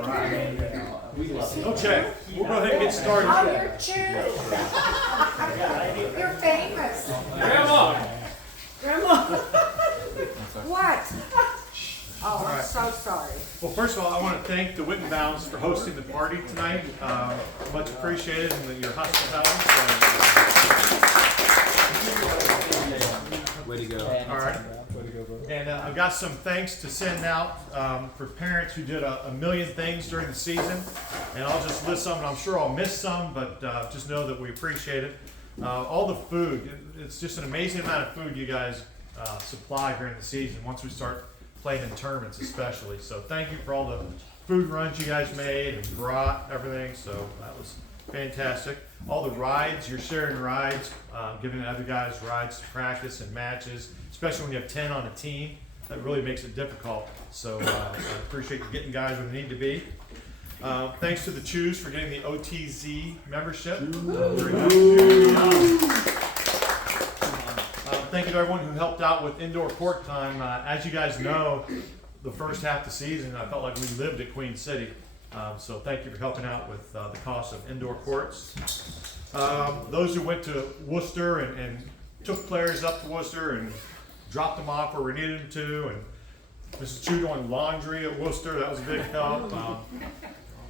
Okay, we'll go ahead and get started. Oh, you're cute. You're famous. Grandma. What? Oh, I'm so sorry. Well, first of all, I want to thank the Wittenbaums for hosting the party tonight. Much appreciated, and your hospitality. Way to go. All right. And I've got some thanks to send out for parents who did a million things during the season. And I'll just list some, and I'm sure I'll miss some, but just know that we appreciate it. All the food, it's just an amazing amount of food you guys supply during the season once we start playing in tournaments especially. So thank you for all the food runs you guys made and brought everything. So that was fantastic. All the rides, you're sharing rides, giving other guys rides to practice and matches, especially when you have 10 on a team. That really makes it difficult. So I appreciate you getting guys where they need to be. Thanks to the Chews for getting the OTZ membership. Thank you to everyone who helped out with indoor court time. As you guys know, the first half of the season, I felt like we lived at Queen City. So thank you for helping out with the cost of indoor courts. Those who went to Worcester and took players up to Worcester and dropped them off where we needed them to, and Mrs. Chu doing laundry at Worcester, that was a big help.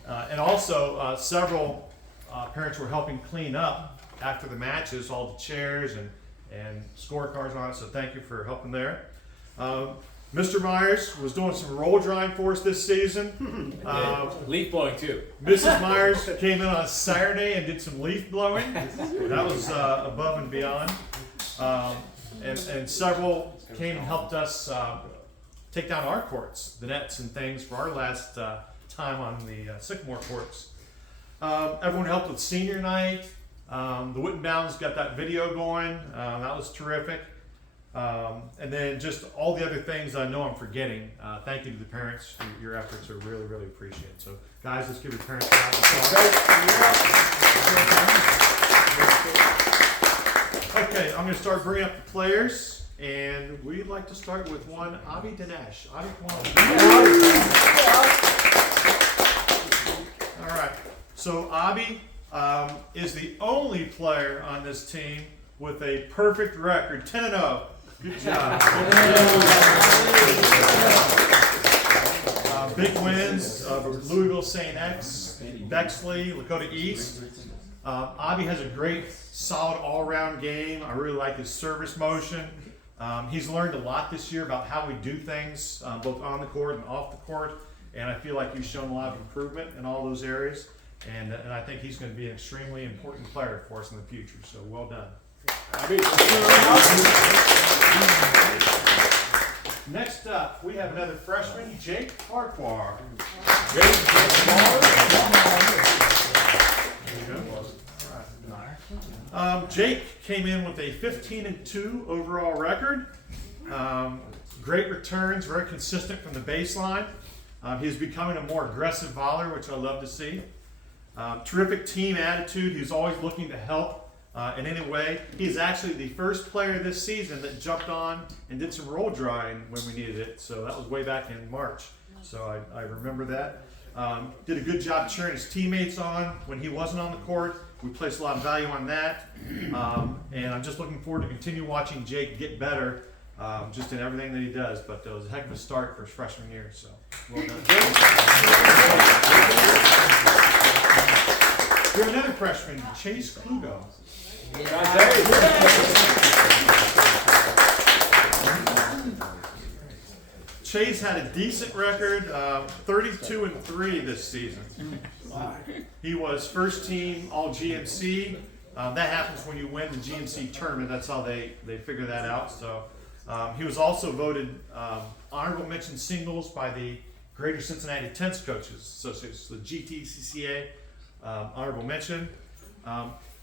And also several parents were helping clean up after the matches, all the chairs and scorecards on it, so thank you for helping there. Mr. Myers was doing some roll drying for us this season. Leaf blowing too. Mrs. Myers came in on Saturday and did some leaf blowing. That was above and beyond. And several came and helped us take down our courts, the nets and things for our last time on the Sycamore courts. Everyone helped with senior night. The Wittenbaums got that video going. That was terrific. And then just all the other things I know I'm forgetting. Thank you to the parents. Your efforts are really, really appreciated. So, guys, let's give your parents a round of applause. Okay, I'm going to start bringing up the players, and we'd like to start with one Avi Dinesh. Avi, come on. All right. So, Avi is the only player on this team with a perfect record, 10-0. Good job. Big wins of Louisville St. X, Bexley, Lakota East. Avi has a great, solid all-around game. I really like his service motion. He's learned a lot this year about how we do things, both on the court and off the court. And I feel like he's shown a lot of improvement in all those areas. And I think he's going to be an extremely important player for us in the future. So well done. Next up, we have another freshman, Jake Farquhar. Jake came in with a 15-2 overall record. Great returns, very consistent from the baseline. He's becoming a more aggressive volley, which I love to see. Terrific team attitude. He's always looking to help in any way. He's actually the first player this season that jumped on and did some roll drying when we needed it. So that was way back in March. So I remember that. Did a good job cheering his teammates on when he wasn't on the court. We placed a lot of value on that. And I'm just looking forward to continue watching Jake get better just in everything that he does. But it was a heck of a start for his freshman year. So well done. We have another freshman, Chase Klugo. Chase had a decent record, 32-3 this season. He was first team all GMC. That happens when you win the GMC tournament. That's how they figure that out. So he was also voted honorable mention singles by the Greater Cincinnati Tennis Coaches Association, the GTCCA. Honorable mention.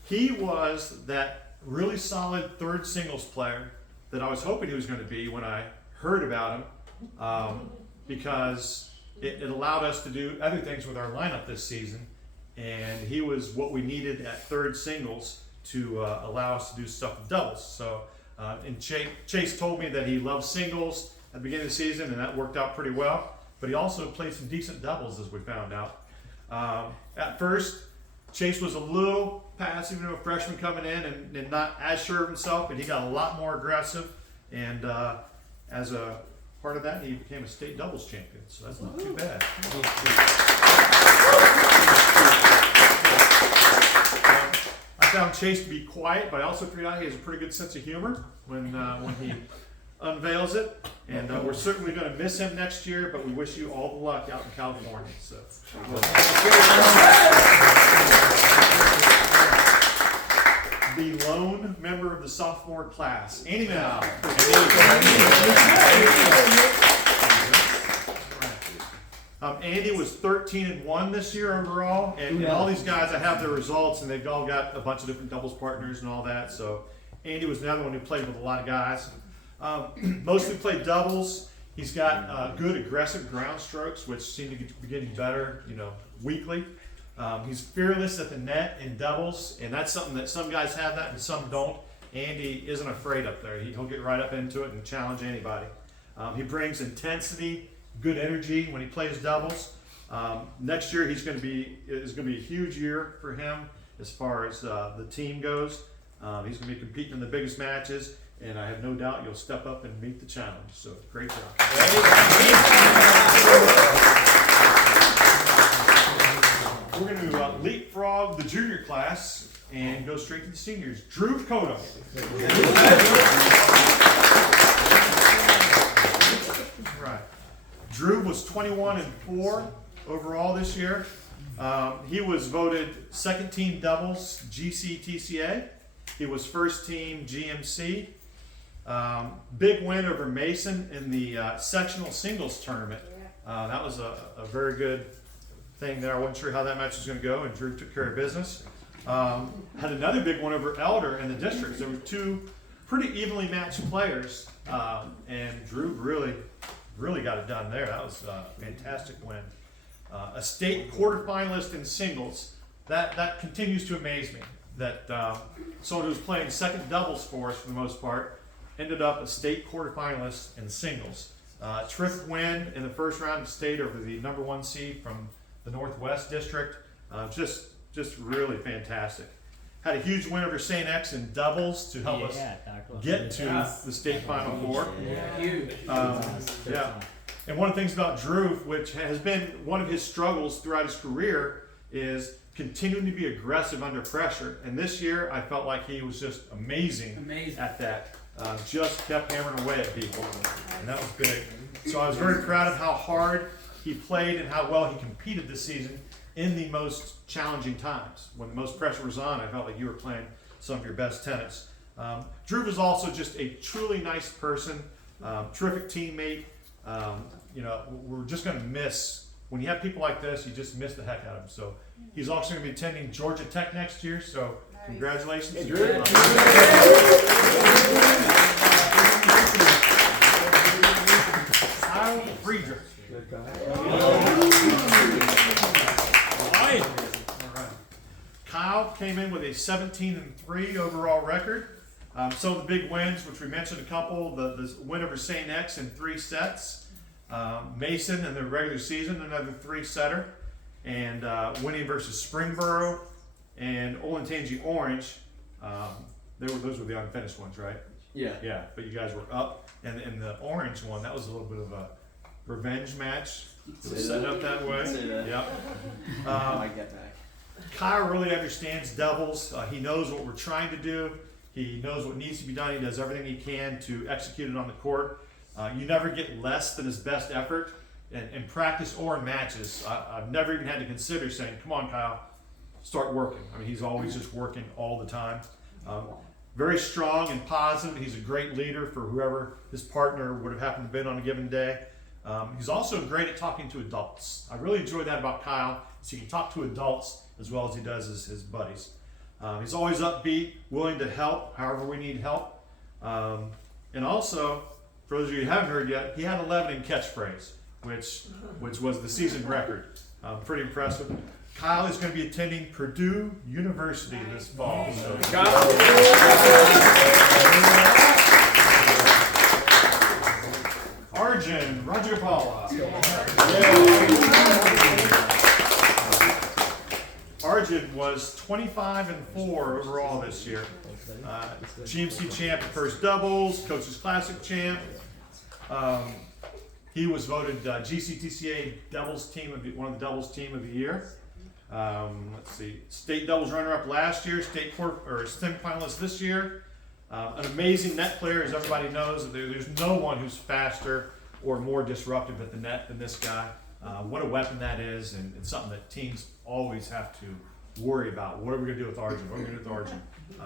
He was that really solid third singles player that I was hoping he was going to be when I heard about him, because it allowed us to do other things with our lineup this season, and he was what we needed at third singles to allow us to do stuff with doubles. So, and Chase told me that he loves singles at the beginning of the season, and that worked out pretty well. but he also played some decent doubles, as we found out. At first, Chase was a little passive, a freshman coming in and not as sure of himself, but he got a lot more aggressive. And as a part of that, he became a state doubles champion, so that's not too bad. I found Chase to be quiet, but I also figured out he has a pretty good sense of humor when he unveils it. And we're certainly going to miss him next year, but we wish you all the luck out in California. So. The lone member of the sophomore class, Andy now. Andy was 13-1 this year overall, and all these guys, I have their results, and they've all got a bunch of different doubles partners and all that. So Andy was another one who played with a lot of guys. Mostly played doubles. He's got good aggressive ground strokes, which seem to be getting better, weekly. He's fearless at the net in doubles, and that's something that some guys have that and some don't. Andy isn't afraid up there. He'll get right up into it and challenge anybody. He brings intensity, good energy when he plays doubles. Next year is going to be a huge year for him as far as the team goes. He's going to be competing in the biggest matches, and I have no doubt you'll step up and meet the challenge. So great job. We're going to leapfrog the junior class and go straight to the seniors. Drew Cotto. Right. Drew was 21-4 overall this year. He was voted second team doubles GCTCA. He was first team GMC. Big win over Mason in the sectional singles tournament. That was a very good thing there. I wasn't sure how that match was going to go, and Drew took care of business. Had another big one over Elder in the districts. There were two pretty evenly matched players, and Drew really got it done there. That was a fantastic win. A state quarterfinalist in singles. That continues to amaze me. That someone who's playing second doubles for us for the most part ended up a state quarterfinalist in singles. Terrific win in the first round of state over the number 1 seed from the Northwest District. Just really fantastic. Had a huge win over St. X in doubles to help us get to the state Final Four. And one of the things about Drew, which has been one of his struggles throughout his career, is continuing to be aggressive under pressure. And this year, I felt like he was just amazing. At that. Just kept hammering away at people, and that was big. So I was very proud of how hard he played and how well he competed this season in the most challenging times. When the most pressure was on, I felt like you were playing some of your best tennis. Drew was also just a truly nice person, terrific teammate. We're just going to miss, when you have people like this, you just miss the heck out of them. So he's also going to be attending Georgia Tech next year, so congratulations. Hey, Drew. Kyle Friedrich. Kyle came in with a 17-3 overall record. Some of the big wins, which we mentioned a couple, the win over St. X in 3 sets. Mason in the regular season, another 3-setter. And winning versus Springboro and Olentangy Orange. Those were the unfinished ones, right? Yeah, but you guys were up. And in the orange one, that was a little bit of a revenge match. It was set up that way. Yep. I get back. Kyle really understands doubles. He knows what we're trying to do. He knows what needs to be done. He does everything he can to execute it on the court. You never get less than his best effort in practice or in matches. I've never even had to consider saying, come on, Kyle, start working. I mean, he's always just working all the time. Very strong and positive. He's a great leader for whoever his partner would have happened to be on a given day. He's also great at talking to adults. I really enjoy that about Kyle, is he can talk to adults as well as he does his buddies. He's always upbeat, willing to help however we need help. And also, for those of you who haven't heard yet, he had 11 in catchphrase, which was the season record. Pretty impressive. Kyle is going to be attending Purdue University this fall. So. Arjun Rajagopala. was 25-4 overall this year. GMC champ at first doubles, Coaches Classic champ. He was voted GCTCA doubles team of one of the doubles team of the year. Let's see, state doubles runner-up last year, state semifinalist this year. An amazing net player, as everybody knows. There's no one who's faster or more disruptive at the net than this guy. What a weapon that is, and it's something that teams always have to worry about. What are we going to do with Arjun? What are we going to do with Arjun?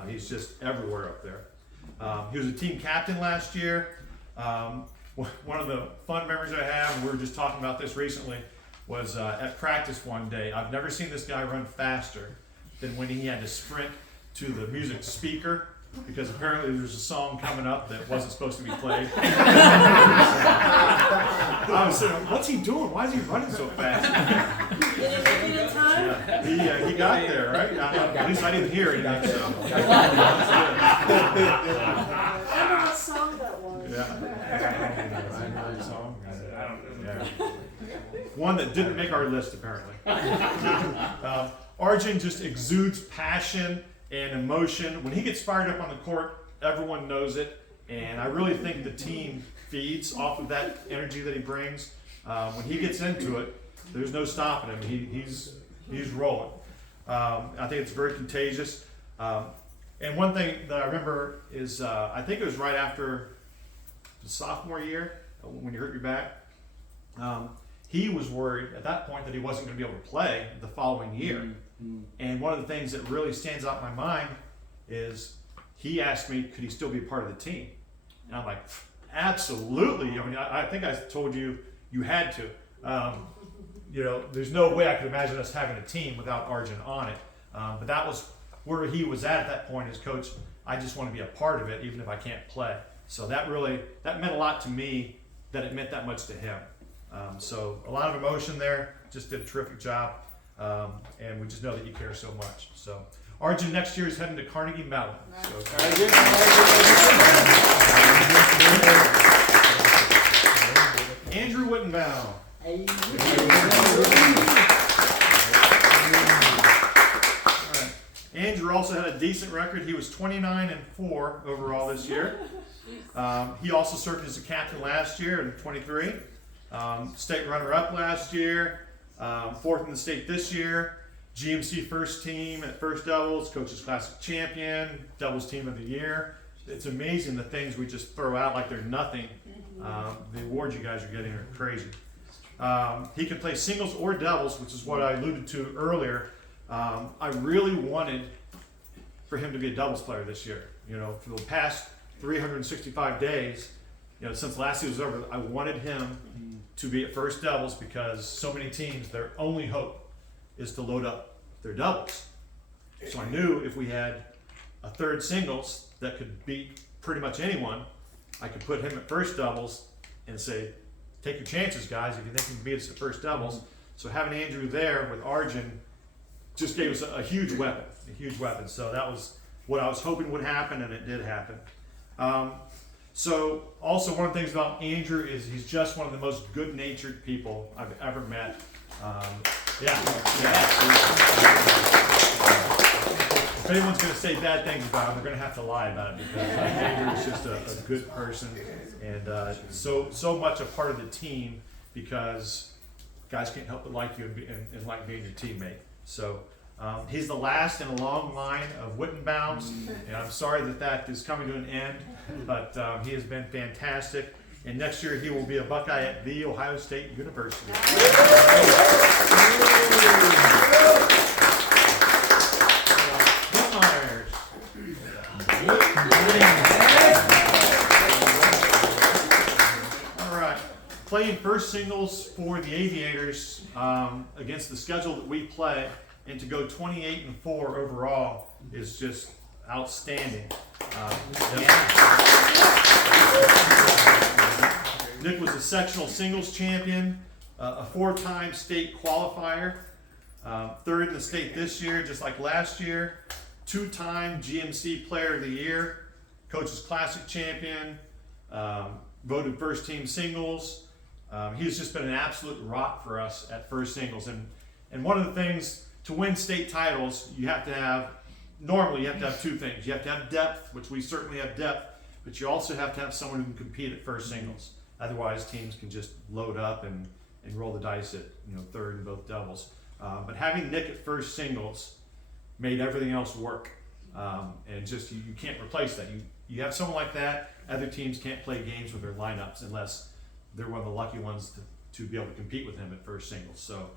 He's just everywhere up there. He was a team captain last year. One of the fun memories I have, and we were just talking about this recently, was at practice one day. I've never seen this guy run faster than when he had to sprint to the music speaker, because apparently there's a song coming up that wasn't supposed to be played. I was saying, what's he doing? Why is he running so fast? Yeah, he got there, right? At least I didn't hear anything. So. I don't know what song that was. Yeah. One that didn't make our list, apparently. Arjun just exudes passion and emotion. When he gets fired up on the court, everyone knows it. And I really think the team feeds off of that energy that he brings. When he gets into it, there's no stopping him. He's rolling. I think it's very contagious. And one thing that I remember is, I think it was right after the sophomore year, when you hurt your back. He was worried at that point that he wasn't going to be able to play the following year. Mm-hmm. And one of the things that really stands out in my mind is he asked me, could he still be a part of the team? And I'm like, absolutely. I mean, I think I told you had to. There's no way I could imagine us having a team without Arjun on it. But that was where he was at that point as coach. I just want to be a part of it, even if I can't play. So that meant a lot to me, that it meant that much to him. So a lot of emotion there, just did a terrific job. And we just know that you care so much. So Arjun next year is heading to Carnegie Mellon. So, Andrew Wittenbaum. All right. Andrew also had a decent record. He was 29-4 overall this year. He also served as a captain last year in 23. State runner-up last year. Fourth in the state this year. GMC first team at first doubles, Coaches Classic champion, doubles team of the year. It's amazing the things we just throw out like they're nothing. The awards you guys are getting are crazy. He can play singles or doubles, which is what I alluded to earlier. I really wanted for him to be a doubles player this year. For the past 365 days, since last season was over, I wanted him to be at first doubles, because so many teams, their only hope is to load up their doubles. So I knew if we had a third singles that could beat pretty much anyone, I could put him at first doubles and say, take your chances, guys, if you think you can beat us at first doubles. So having Andrew there with Arjun just gave us a huge weapon. So that was what I was hoping would happen, and it did happen. So also one of the things about Andrew is he's just one of the most good-natured people I've ever met. If anyone's going to say bad things about him, they're going to have to lie about it, because Andrew is just a good person, and so much a part of the team, because guys can't help but like you and like being your teammate. So he's the last in a long line of Wittenbaums, and I'm sorry that is coming to an end, but he has been fantastic. And next year he will be a Buckeye at The Ohio State University. All right. Playing first singles for the Aviators against the schedule that we play, and to go 28-4 overall is just outstanding. Nick was a sectional singles champion, a 4-time state qualifier, third in the state this year, just like last year, 2-time GMC Player of the Year, Coaches Classic champion, voted first team singles. He's just been an absolute rock for us at first singles. And one of the things to win state titles, normally you have to have two things. You have to have depth, which we certainly have depth, but you also have to have someone who can compete at first singles. Otherwise, teams can just load up and roll the dice at third and both doubles. But having Nick at first singles made everything else work, and just you can't replace that. You have someone like that. Other teams can't play games with their lineups unless they're one of the lucky ones to be able to compete with him at first singles. So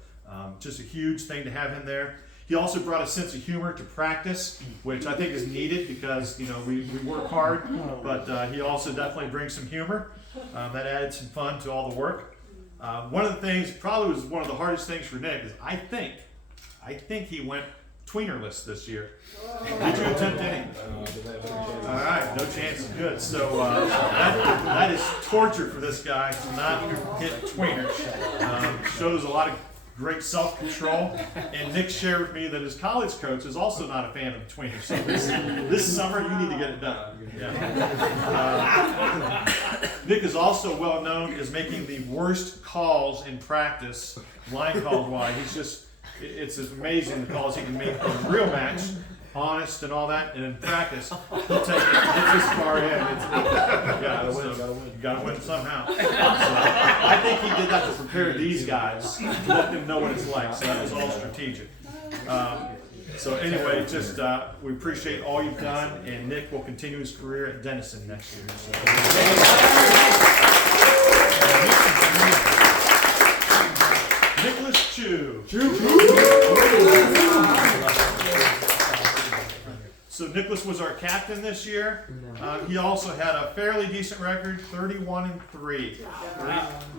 just a huge thing to have him there. He also brought a sense of humor to practice, which I think is needed because we work hard, but he also definitely brings some humor. That added some fun to all the work. One of the things, probably was one of the hardest things for Nick, is I think he went tweenerless this year. Did you attempt any? All right, no chance. Good. So that is torture for this guy to not hit tweener. Shows a lot of great self-control. And Nick shared with me that his college coach is also not a fan of tweeners. So this summer you need to get it done. Yeah. Nick is also well known as making the worst calls in practice, line calls wise. It's amazing the calls he can make in a real match, honest and all that, and in practice, he'll take it this far in. You gotta win somehow. So, I think he did that to prepare these guys, to let them know what it's like, so that was all strategic. So anyway, just we appreciate all you've done, and Nick will continue his career at Denison next year. Nicholas Chu. So Nicholas was our captain this year. He also had a fairly decent record, 31-3.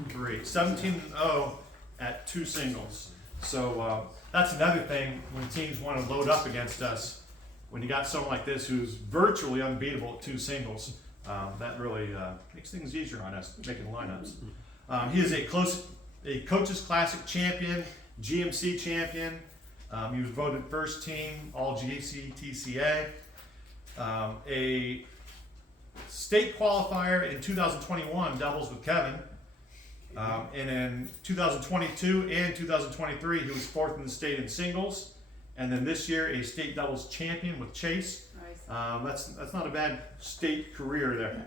17-0 at two singles. So that's another thing when teams want to load up against us. When you got someone like this who's virtually unbeatable at two singles, that really makes things easier on us making lineups. He is a Coaches Classic champion, GMC champion. He was voted first team All GCTCA. A state qualifier in 2021 doubles with Kevin. And in 2022 and 2023 he was fourth in the state in singles. And then this year a state doubles champion with Chase. Nice. That's not a bad state career there.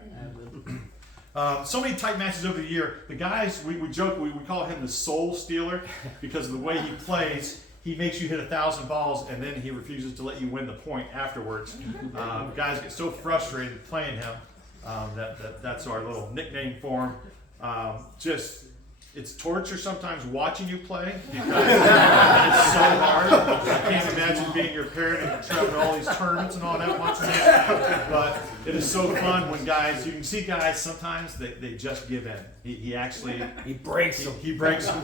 So many tight matches over the year. The guys, we joke, we call him the soul stealer because of the way he plays. He makes you hit 1,000 balls and then he refuses to let you win the point afterwards. Guys get so frustrated playing him that's our little nickname for him. It's torture sometimes watching you play because it's so hard. I can't imagine being your parent and traveling to all these tournaments and all that watching it. But it is so fun when you can see guys sometimes they just give in. He breaks them. He breaks them.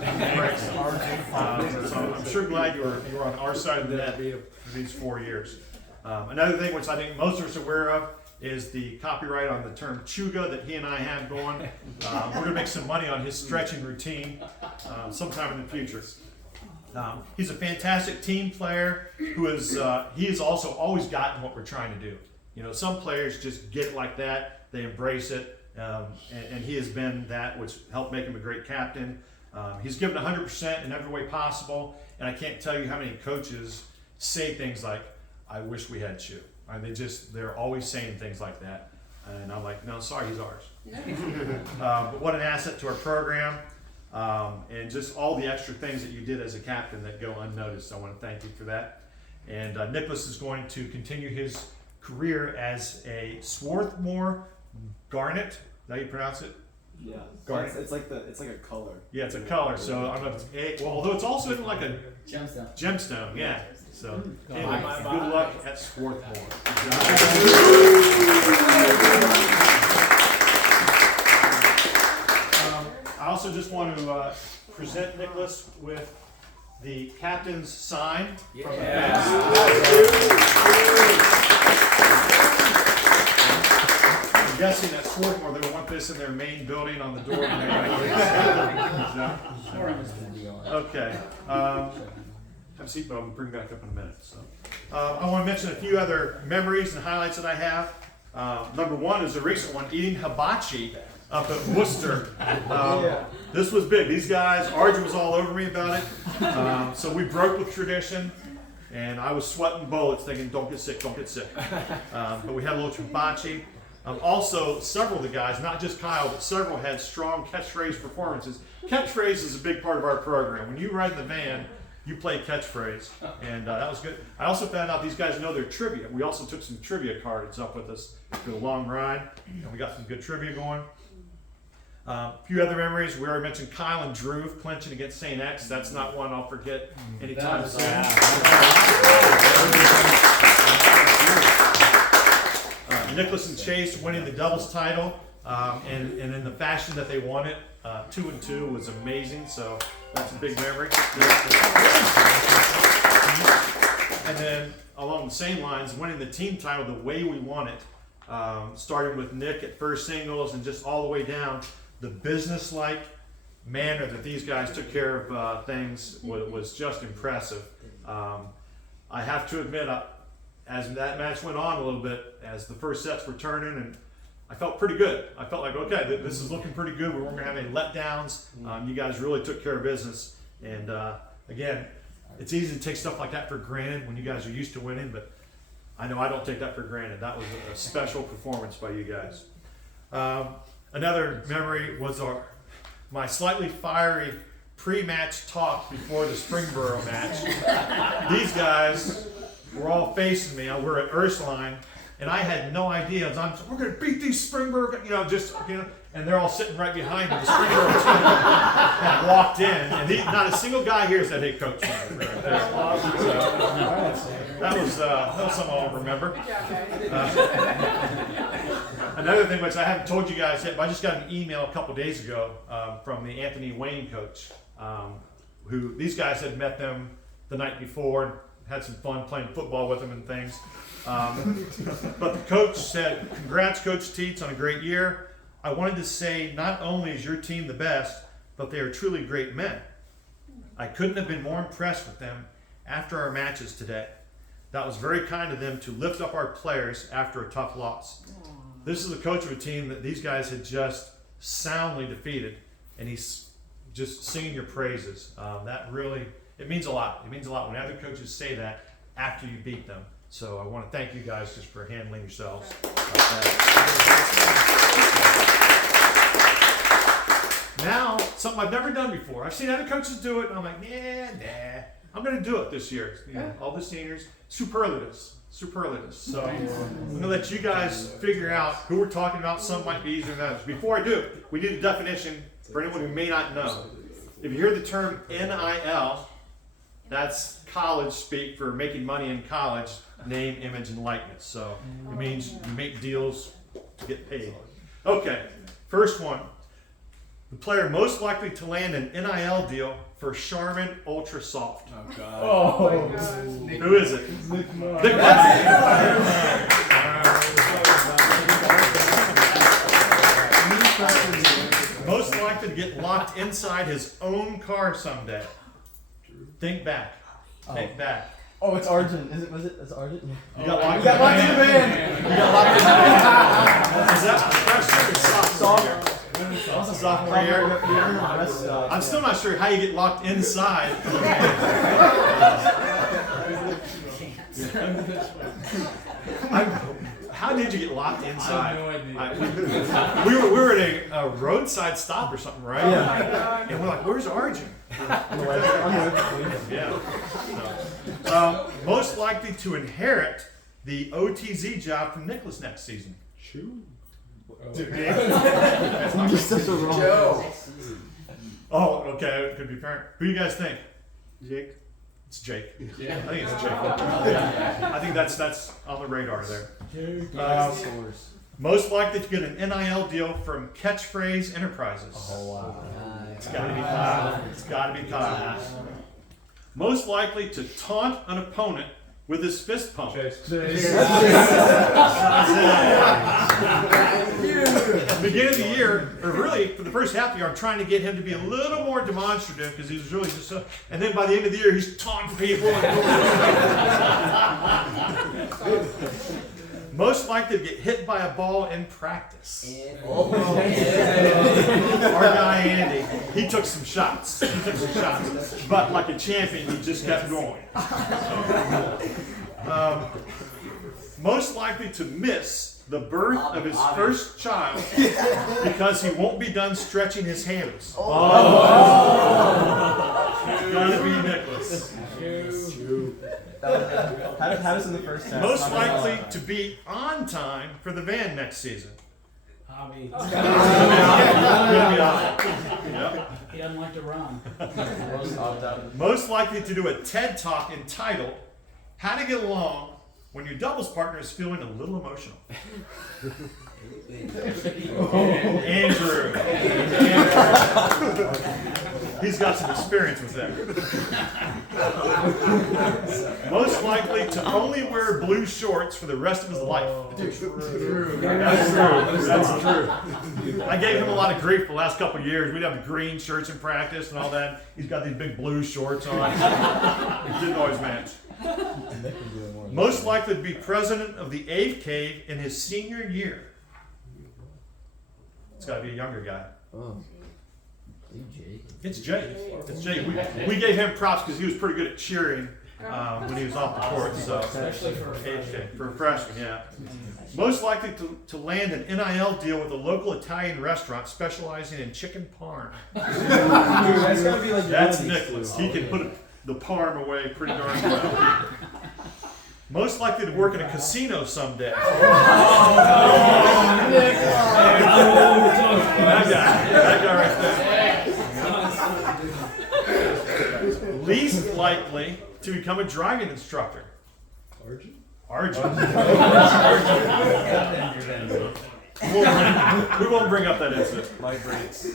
So I'm sure glad you were on our side of the net for these 4 years. Another thing which I think most of us are aware of is the copyright on the term chuga that he and I have going. We're going to make some money on his stretching routine sometime in the future. He's a fantastic team player who he has also always gotten what we're trying to do. Some players just get it like that, they embrace it, and he has been that, which helped make him a great captain. He's given 100% in every way possible, and I can't tell you how many coaches say things like, I wish we had Chu. They're always saying things like that. And I'm like, no, sorry, he's ours. But what an asset to our program. And just all the extra things that you did as a captain that go unnoticed. I want to thank you for that. And Nicholas is going to continue his career as a Swarthmore Garnet. Is that how you pronounce it? Yeah. Garnet. It's like a color. Yeah, it's a color. So I don't know if it's although it's also in like a gemstone. Yeah. So, anyway, good luck at Swarthmore. I also just want to present Nicholas with the captain's sign from the fans. I'm guessing at Swarthmore they want this in their main building on the door. Okay. Have a seat, but I'll bring back up in a minute. So, I want to mention a few other memories and highlights that I have. Number one is a recent one, eating hibachi up at Worcester. This was big. These guys, Arjun was all over me about it. So we broke with tradition, and I was sweating bullets thinking, don't get sick, don't get sick. But we had a little hibachi. Also, several of the guys, not just Kyle, but several had strong catchphrase performances. Catchphrase is a big part of our program. When you ride in the van, you play catchphrase, and that was good. I also found out these guys know their trivia. We also took some trivia cards up with us for the long ride, and we got some good trivia going. A few other memories. We already mentioned Kyle and Drew clinching against St. X. That's not one I'll forget anytime soon. Nicholas and Chase winning the doubles title, and in the fashion that they won it, 2-2 was amazing. So that's a big memory. And then along the same lines, winning the team title the way we won it, starting with Nick at first singles and just all the way down. The business-like manner that these guys took care of things was just impressive. I have to admit, as that match went on a little bit, as the first sets were turning, and I felt pretty good. I felt like, okay, this is looking pretty good. We weren't going to have any letdowns. You guys really took care of business. And again, it's easy to take stuff like that for granted when you guys are used to winning, but I know I don't take that for granted. That was a special performance by you guys. Another memory was my slightly fiery pre-match talk before the Springboro match. These guys were all facing me. We're at Ursuline, and I had no idea. We're going to beat these Springboro, and they're all sitting right behind me. The Springboro team had walked in, and not a single guy here said, "Hey, coach." That was something I'll remember. Another thing which I haven't told you guys yet, but I just got an email a couple days ago from the Anthony Wayne coach, who these guys had met them the night before and had some fun playing football with them and things. But the coach said, "Congrats, Coach Teets, on a great year. I wanted to say not only is your team the best, but they are truly great men. I couldn't have been more impressed with them after our matches today. That was very kind of them to lift up our players after a tough loss." This is the coach of a team that these guys had just soundly defeated, and he's just singing your praises. That really, it means a lot. It means a lot when other coaches say that after you beat them. So I want to thank you guys just for handling yourselves like that. Now, something I've never done before. I've seen other coaches do it, and I'm like, nah. I'm going to do it this year. All the seniors, superlatives. So I'm going to let you guys figure out who we're talking about. Some might be easier than others. Before I do, we need a definition for anyone who may not know. If you hear the term NIL, that's college speak for making money in college, name, image, and likeness. So it means you make deals to get paid. Okay, first one. The player most likely to land an NIL deal for Charmin Ultra Soft. Oh, God. Oh my God. Who is it? Nick Marr. Nick Marr. Most likely to get locked inside his own car someday. Think back. Think back. Oh, it's Arjun. It's Arjun? You got locked in the van. You got locked in the van. Is that freshman or sophomore? Sophomore year. I'm still not sure how you get locked inside. How did you get locked inside? I have no idea. We were at a roadside stop or something, right? Yeah. And we're like, "Where's Arjun?" Yeah. So, most likely to inherit the OTZ job from Nicholas next season. You're such a wrong. Joe. Oh, okay. It could be parent. Who do you guys think? Jake. It's Jake. Yeah. I think it's Jake. Yeah. I think that's on the radar there. Most likely to get an NIL deal from Catchphrase Enterprises. Oh, wow. It's got to be Kyle. It's got to be Kyle. Most likely to taunt an opponent with his fist pump. Chase. At the beginning of the year, or really for the first half of the year, I'm trying to get him to be a little more demonstrative because he was really just so. And then by the end of the year, he's taunting people. Most likely to get hit by a ball in practice. Oh. Our guy Andy, he took some shots. But like a champion, he just kept going. Most likely to miss the birth of his first child because he won't be done stretching his hammies. It's gotta be Nicholas. How does in the first half? Most likely to be on time for the van next season. Hobby. Yep. He doesn't like to run. Most likely to do a TED Talk entitled How to Get Along When Your Doubles Partner is Feeling a Little Emotional. Andrew. He's got some experience with that. Most likely to only wear blue shorts for the rest of his life. That's true. That's true. I gave him a lot of grief the last couple of years. We'd have the green shirts in practice and all that. He's got these big blue shorts on. It didn't always match. Most likely to be president of the Ave Cave in his senior year. It's got to be a younger guy. Oh. It's Jake. It's Jake. We gave him props because he was pretty good at cheering when he was off the court. So Especially for a for a freshman, yeah. Most likely to land an NIL deal with a local Italian restaurant specializing in chicken parm. That's gotta be like That's Nicholas. He can put the parm away pretty darn well. Most likely to work in a casino someday. That guy right there. Least likely to become a driving instructor. Arjun. We won't bring up that incident. My brains.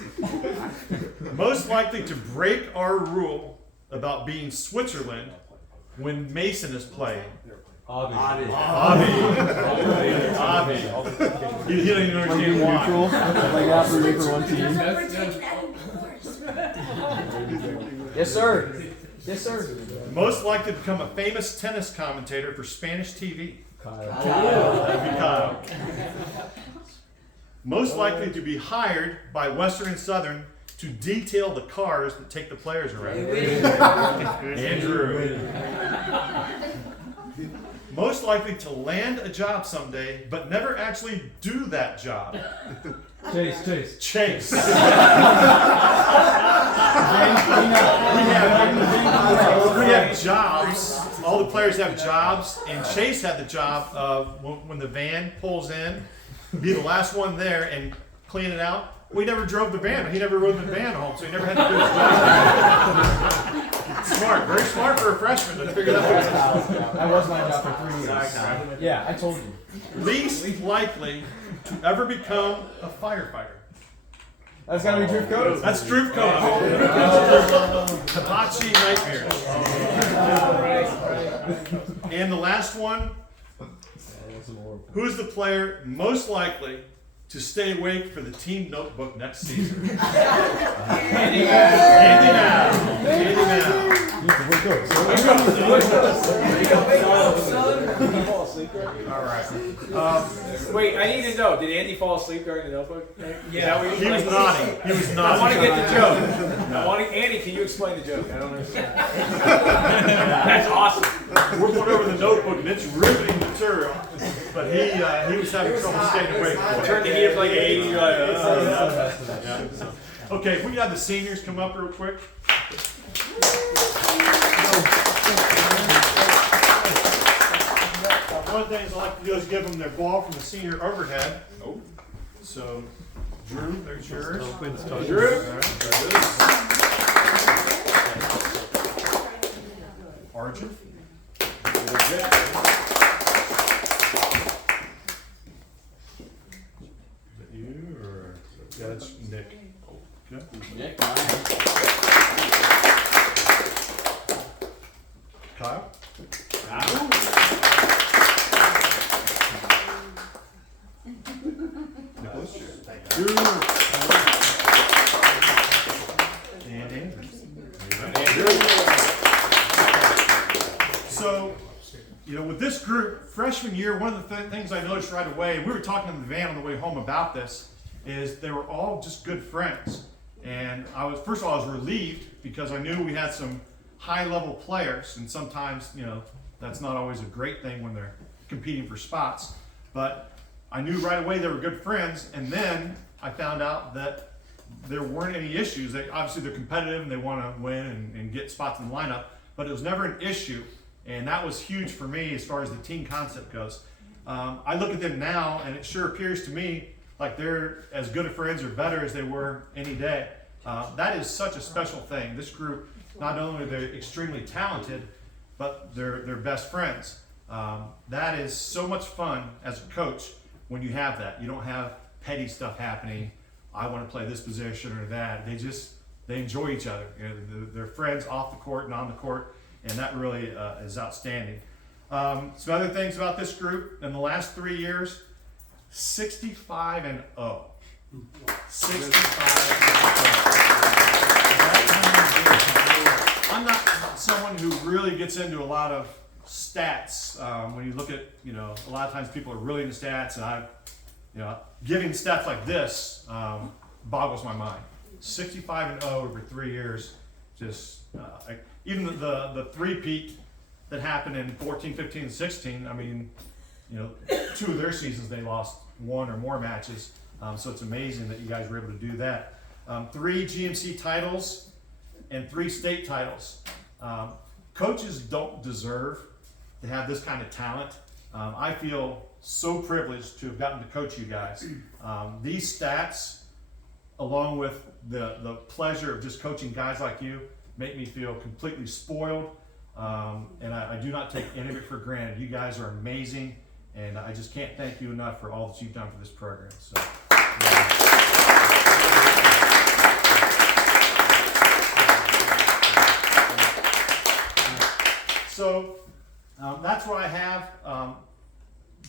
Most likely to break our rule about being Switzerland when Mason is playing. Avi. You don't even understand why. Neutral. Like after root for one team. Yes, sir. Yes, sir. Most likely to become a famous tennis commentator for Spanish TV. Kyle. That'd be Kyle. Most likely to be hired by Western and Southern to detail the cars that take the players around. Andrew. Most likely to land a job someday, but never actually do that job. Chase. Chase. We have jobs. All the players have jobs, and Chase had the job of when the van pulls in, be the last one there and clean it out. We never drove the van. He never rode the van home, so he never had to do his job. Smart, very smart for a freshman to figure that out. That was my job for 3 years. Yeah, I told you. Least likely to ever become a firefighter. That's gotta be Drew Code. That's Drew Code. Hibachi nightmares. And the last one, who's the player most likely to stay awake for the team notebook next season? Andy now. All right. Wait, I need to know. Did Andy fall asleep during the notebook? Yeah, he was nodding. He was I nodding. want to get the joke. Andy, can you explain the joke? I don't understand. That's awesome. We're going over the notebook, and it's riveting material. But he was having trouble staying awake. Turn the heat up like 80. You're like, Okay, if we got the seniors come up real quick. One of the things I like to do is give them their ball from the senior overhead. Oh. So, Drew, there's yours. Drew. All right, there it is. Arjun. You or that's Nick? Okay. Nick. Kyle. Nicholas. Drew. And Andrew. So with this group, freshman year, one of the things I noticed right away, we were talking in the van on the way home about this, is they were all just good friends. And first of all, I was relieved because I knew we had some high-level players, and sometimes, that's not always a great thing when they're competing for spots. But I knew right away they were good friends, and then I found out that there weren't any issues. Obviously, they're competitive and they want to win and get spots in the lineup, but it was never an issue, and that was huge for me as far as the team concept goes. I look at them now, and it sure appears to me like they're as good of friends or better as they were any day. That is such a special thing. This group, not only are they extremely talented, but they're best friends. That is so much fun as a coach when you have that. You don't have petty stuff happening. I want to play this position or that. They enjoy each other. They're friends off the court and on the court, and that really is outstanding. Some other things about this group in the last 3 years: 65-0. 65-0. I'm not someone who really gets into a lot of stats. When you look at, a lot of times people are really into stats, and giving stats like this boggles my mind. 65-0 over 3 years. Just even the three-peat that happened in 14, 15, and 16. I mean, 2 of their seasons they lost 1 or more matches. So it's amazing that you guys were able to do that. 3 GMC titles and 3 state titles. Coaches don't deserve to have this kind of talent. I feel so privileged to have gotten to coach you guys. These stats, along with the pleasure of just coaching guys like you, make me feel completely spoiled. And I do not take any of it for granted. You guys are amazing, and I just can't thank you enough for all that you've done for this program. So that's what I have.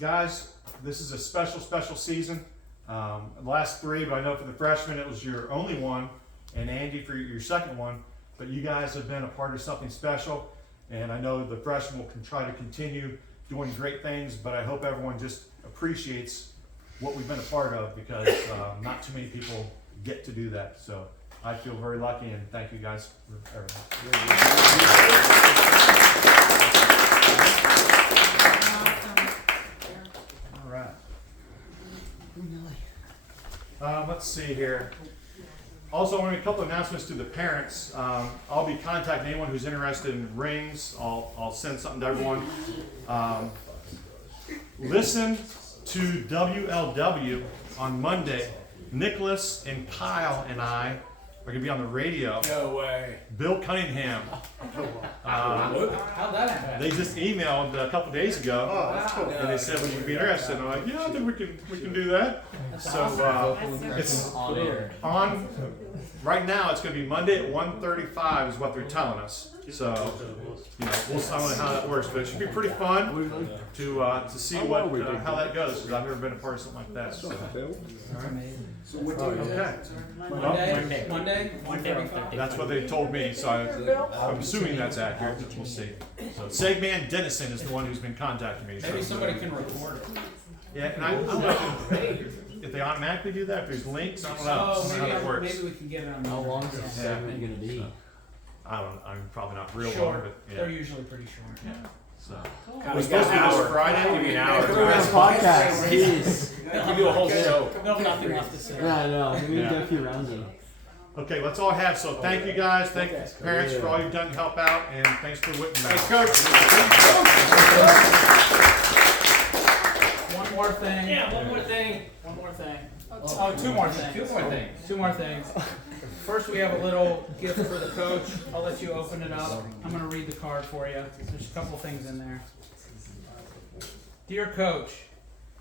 Guys, this is a special season. The last 3, but I know for the freshmen it was your only one, and Andy for your second one. But you guys have been a part of something special, and I know the freshmen will try to continue doing great things, but I hope everyone just appreciates what we've been a part of, because not too many people get to do that. So I feel very lucky, and thank you guys for everything. All right. Let's see here. Also, I want to make a couple announcements to the parents. I'll be contacting anyone who's interested in rings. I'll send something to everyone. Listen to WLW on Monday. Nicholas and Kyle and I are going to be on the radio. No way. Bill Cunningham. How'd that happen? They just emailed a couple days ago. Oh, that's cool. And they said, would you be interested? And I'm like, yeah, I think we can do that. So it's on, right now it's going to be Monday at 1:35 is what they're telling us. So, I don't know how that works, but it should be pretty fun to see how that goes, because I've never been a part of something like that. So. Okay. Monday, 1:35. That's what they told me, so I'm assuming that's accurate. We'll see. So Segman Dennison is the one who's been contacting me. Maybe somebody can record it. Yeah, and I don't know if they automatically do that, if there's links, I don't know. I don't know how that works. Maybe we can get it on. How long is the segment gonna be? I'm probably not real long, Short. but yeah. They're usually pretty short. Yeah. So God, we're supposed to do this Friday. Give me an hour. Podcast. Jeez. Give you a whole show. They'll have nothing left to say. Yeah, I know. We need to get a few rounds in. Okay, let's all have. So thank you guys. Thank you parents for all you've done to help out, and thanks for witnessing. Thanks, Coach. One more thing. Yeah, one more thing. One more thing. Oh, 2 more things. 2 more things. 2 more things. First, we have a little gift for the coach. I'll let you open it up. I'm going to read the card for you. There's a couple things in there. Dear Coach,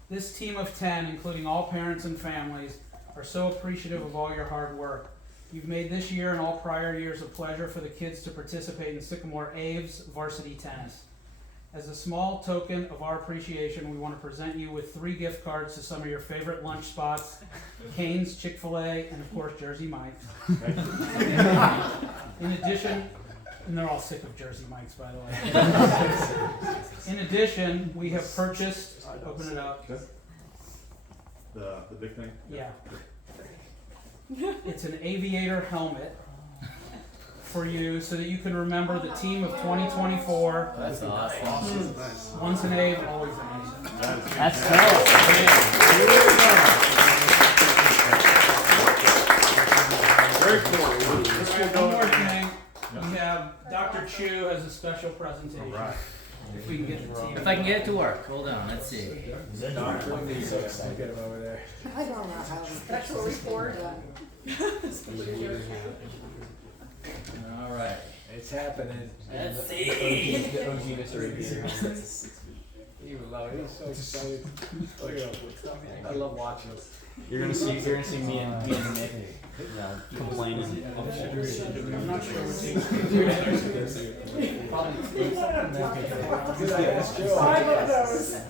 this team of 10, including all parents and families, are so appreciative of all your hard work. You've made this year and all prior years a pleasure for the kids to participate in Sycamore Aves varsity tennis. As a small token of our appreciation, we want to present you with 3 gift cards to some of your favorite lunch spots, Cane's, Chick-fil-A, and of course Jersey Mike's. In And they're all sick of Jersey Mike's, by the way. In addition, we have purchased, open it up. The big thing. Yeah. It's an aviator helmet for you so that you can remember the team of 2024. That's awesome. Once an Ave, always an Ave. That's dope. Very cool. This will go One more in. thing, we have Dr. Chu has a special presentation. Right. If we can get the team. If I can get it to work, hold on, let's see. Look at him over there. I don't know how. Special report. All right. It's happening. Let's see. The OG Mr. Aviator. He would love it. He's so excited. Look at him. I love watching him. You're gonna see me and Nick, complaining. I'm not sure what team. That's Joe.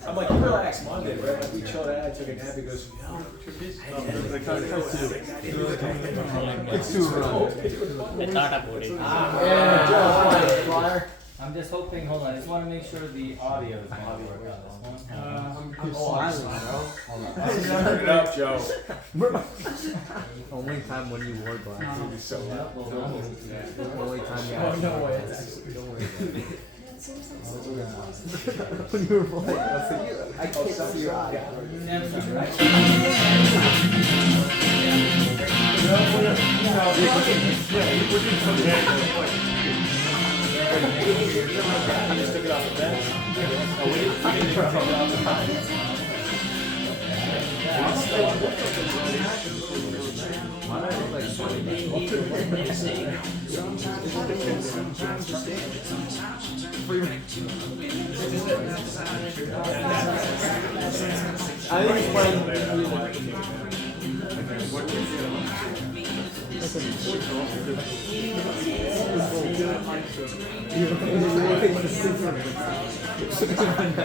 I'm like, you relax Monday, right? Like, we chilled out, I took a nap. He goes, It's too early. Flyer. I'm just hoping, hold on, I just want to make sure the audio is going to work on this one. turn it up, Joe. Only time when you wore glasses. He's so loud. Only time you Oh, no way. when you were playing. I can't see your eye. I think he's playing.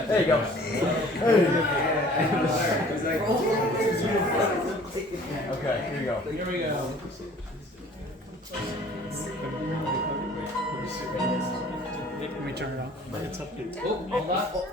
There you go. Okay, here you go. Here we go. Let me turn it on. It's up to you. Oh, hold on.